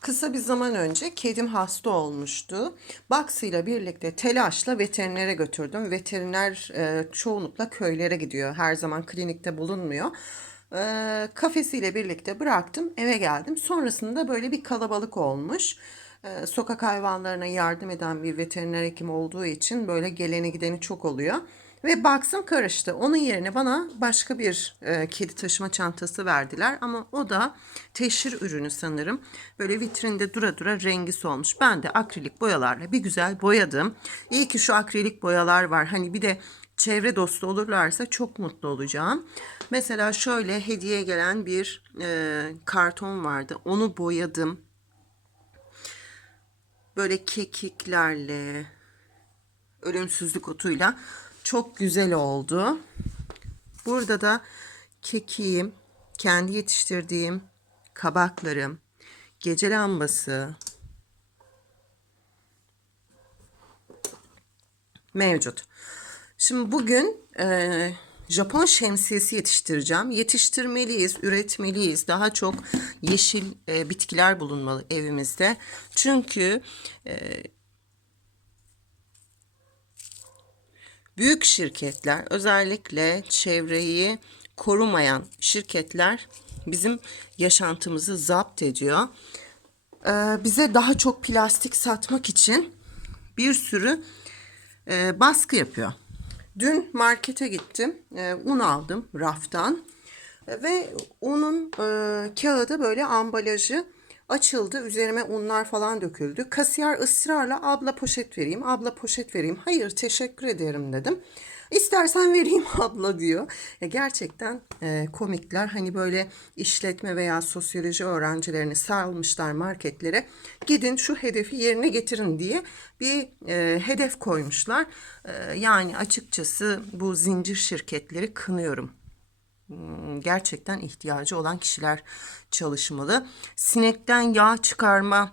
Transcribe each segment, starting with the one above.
Kısa bir zaman önce kedim hasta olmuştu. İle birlikte telaşla veterinere götürdüm. Veteriner e, çoğunlukla köylere gidiyor. Her zaman klinikte bulunmuyor. E, kafesiyle birlikte bıraktım, eve geldim. Sonrasında böyle bir kalabalık olmuş. E, sokak hayvanlarına yardım eden bir veteriner hekim olduğu için böyle geleni gideni çok oluyor. Ve box'ım karıştı. Onun yerine bana başka bir e, kedi taşıma çantası verdiler. Ama o da teşhir ürünü sanırım. Böyle vitrinde dura dura rengi solmuş. Ben de akrilik boyalarla bir güzel boyadım. İyi ki şu akrilik boyalar var. Hani bir de çevre dostu olurlarsa çok mutlu olacağım. Mesela şöyle hediye gelen bir e, karton vardı. Onu boyadım. Böyle kekiklerle, ölümsüzlük otuyla çok güzel oldu. Burada da kekiğim, kendi yetiştirdiğim kabaklarım, gece lambası mevcut. Şimdi bugün e, Japon şemsiyesi yetiştireceğim. Yetiştirmeliyiz, üretmeliyiz. Daha çok yeşil e, bitkiler bulunmalı evimizde. Çünkü e, Büyük şirketler özellikle çevreyi korumayan şirketler bizim yaşantımızı zapt ediyor. Ee, bize daha çok plastik satmak için bir sürü e, baskı yapıyor. Dün markete gittim, e, un aldım raftan E, ve unun e, kağıdı böyle ambalajı açıldı. Üzerime unlar falan döküldü. Kasiyer ısrarla abla poşet vereyim, abla poşet vereyim. Hayır teşekkür ederim dedim. İstersen vereyim abla diyor. Ya gerçekten e, komikler hani böyle işletme veya sosyoloji öğrencilerini salmışlar marketlere. Gidin şu hedefi yerine getirin diye bir e, hedef koymuşlar. E, yani açıkçası bu zincir şirketleri kınıyorum gerçekten ihtiyacı olan kişiler çalışmalı. Sinekten yağ çıkarma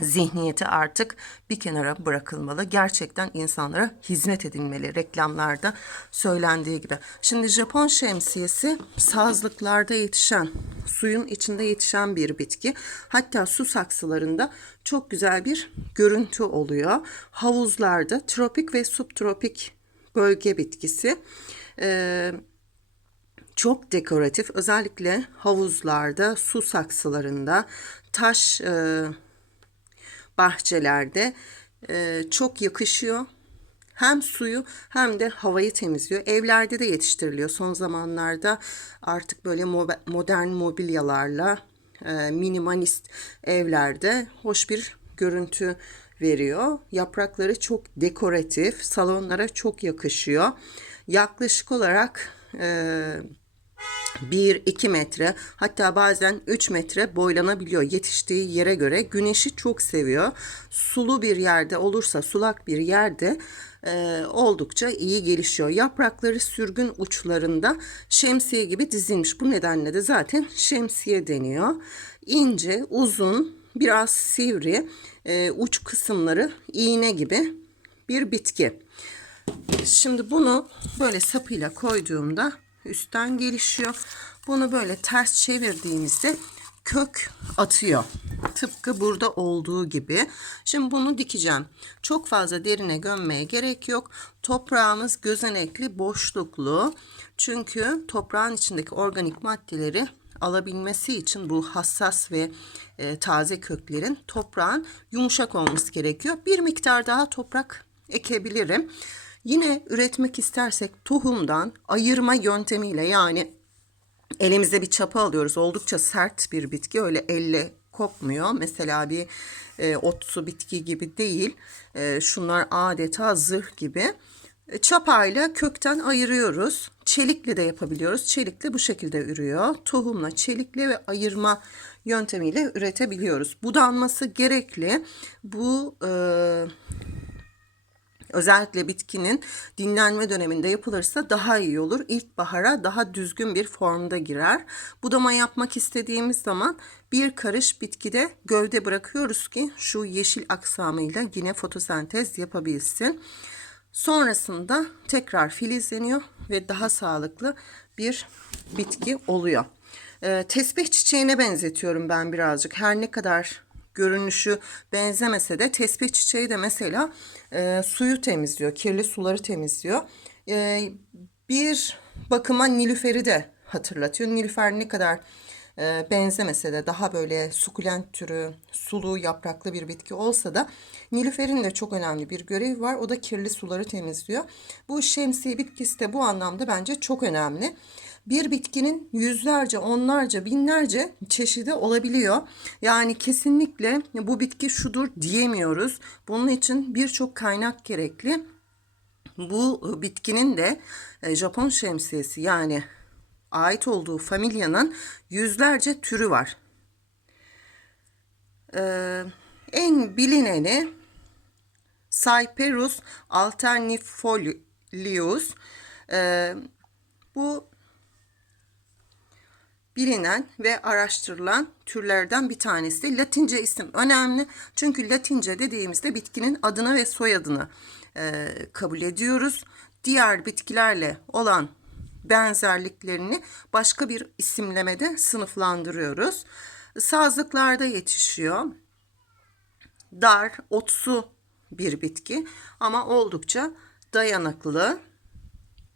zihniyeti artık bir kenara bırakılmalı. Gerçekten insanlara hizmet edilmeli reklamlarda söylendiği gibi. Şimdi Japon şemsiyesi sazlıklarda yetişen, suyun içinde yetişen bir bitki. Hatta su saksılarında çok güzel bir görüntü oluyor. Havuzlarda tropik ve subtropik bölge bitkisi. Ee, çok dekoratif özellikle havuzlarda, su saksılarında, taş e, bahçelerde e, çok yakışıyor. Hem suyu hem de havayı temizliyor. Evlerde de yetiştiriliyor. Son zamanlarda artık böyle modern mobilyalarla e, minimalist evlerde hoş bir görüntü veriyor. Yaprakları çok dekoratif, salonlara çok yakışıyor. Yaklaşık olarak e, 1-2 metre hatta bazen 3 metre boylanabiliyor yetiştiği yere göre. Güneşi çok seviyor. Sulu bir yerde olursa sulak bir yerde e, oldukça iyi gelişiyor. Yaprakları sürgün uçlarında şemsiye gibi dizilmiş. Bu nedenle de zaten şemsiye deniyor. İnce, uzun, biraz sivri, e, uç kısımları iğne gibi bir bitki. Şimdi bunu böyle sapıyla koyduğumda üstten gelişiyor. Bunu böyle ters çevirdiğinizde kök atıyor. Tıpkı burada olduğu gibi. Şimdi bunu dikeceğim. Çok fazla derine gömmeye gerek yok. Toprağımız gözenekli, boşluklu. Çünkü toprağın içindeki organik maddeleri alabilmesi için bu hassas ve e, taze köklerin toprağın yumuşak olması gerekiyor. Bir miktar daha toprak ekebilirim. Yine üretmek istersek tohumdan ayırma yöntemiyle yani elimize bir çapa alıyoruz. Oldukça sert bir bitki öyle elle kopmuyor. Mesela bir e, otsu bitki gibi değil. E, şunlar adeta zırh gibi. E, çapayla kökten ayırıyoruz. Çelikle de yapabiliyoruz. Çelikle bu şekilde ürüyor. Tohumla, çelikle ve ayırma yöntemiyle üretebiliyoruz. Budanması gerekli. Bu e, özellikle bitkinin dinlenme döneminde yapılırsa daha iyi olur. İlkbahara daha düzgün bir formda girer. Budama yapmak istediğimiz zaman bir karış bitkide gövde bırakıyoruz ki şu yeşil aksamıyla yine fotosentez yapabilsin. Sonrasında tekrar filizleniyor ve daha sağlıklı bir bitki oluyor. e, tesbih çiçeğine benzetiyorum ben birazcık. Her ne kadar görünüşü benzemese de tesbih çiçeği de mesela e, suyu temizliyor, kirli suları temizliyor. E, bir bakıma Nilüfer'i de hatırlatıyor. Nilüfer ne kadar e, benzemese de daha böyle sukulent türü, sulu, yapraklı bir bitki olsa da Nilüfer'in de çok önemli bir görevi var. O da kirli suları temizliyor. Bu şemsiye bitkisi de bu anlamda bence çok önemli. Bir bitkinin yüzlerce, onlarca, binlerce çeşidi olabiliyor. Yani kesinlikle bu bitki şudur diyemiyoruz. Bunun için birçok kaynak gerekli. Bu bitkinin de e, Japon şemsiyesi yani ait olduğu familyanın yüzlerce türü var. Ee, en bilineni Cyperus alternifolius. Ee, bu bilinen ve araştırılan türlerden bir tanesi. Latince isim önemli. Çünkü Latince dediğimizde bitkinin adını ve soyadını e, kabul ediyoruz. Diğer bitkilerle olan benzerliklerini başka bir isimlemede sınıflandırıyoruz. Sazlıklarda yetişiyor. Dar, otsu bir bitki ama oldukça dayanıklı.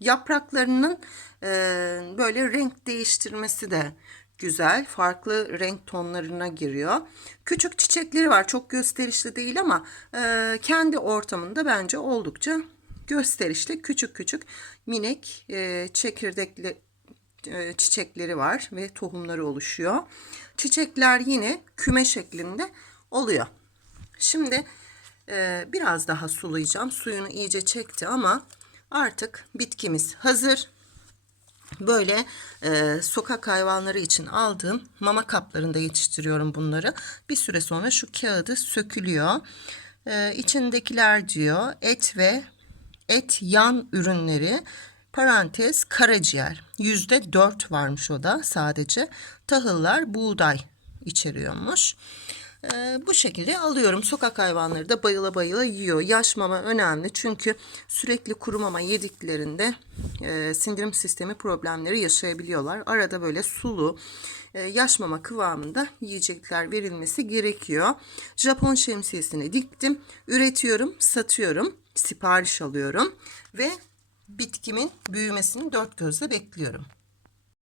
Yapraklarının e, böyle renk değiştirmesi de güzel. Farklı renk tonlarına giriyor. Küçük çiçekleri var. Çok gösterişli değil ama e, kendi ortamında bence oldukça gösterişli. Küçük küçük minik e, çekirdekli e, çiçekleri var ve tohumları oluşuyor. Çiçekler yine küme şeklinde oluyor. Şimdi e, biraz daha sulayacağım. Suyunu iyice çekti ama artık bitkimiz hazır. Böyle e, sokak hayvanları için aldığım mama kaplarında yetiştiriyorum bunları. Bir süre sonra şu kağıdı sökülüyor. E, içindekiler diyor et ve et yan ürünleri parantez karaciğer yüzde dört varmış o da sadece tahıllar buğday içeriyormuş. Ee, bu şekilde alıyorum. Sokak hayvanları da bayıla bayıla yiyor. Yaş mama önemli çünkü sürekli kuru mama yediklerinde e, sindirim sistemi problemleri yaşayabiliyorlar. Arada böyle sulu e, yaş mama kıvamında yiyecekler verilmesi gerekiyor. Japon şemsiyesini diktim. Üretiyorum, satıyorum, sipariş alıyorum ve bitkimin büyümesini dört gözle bekliyorum.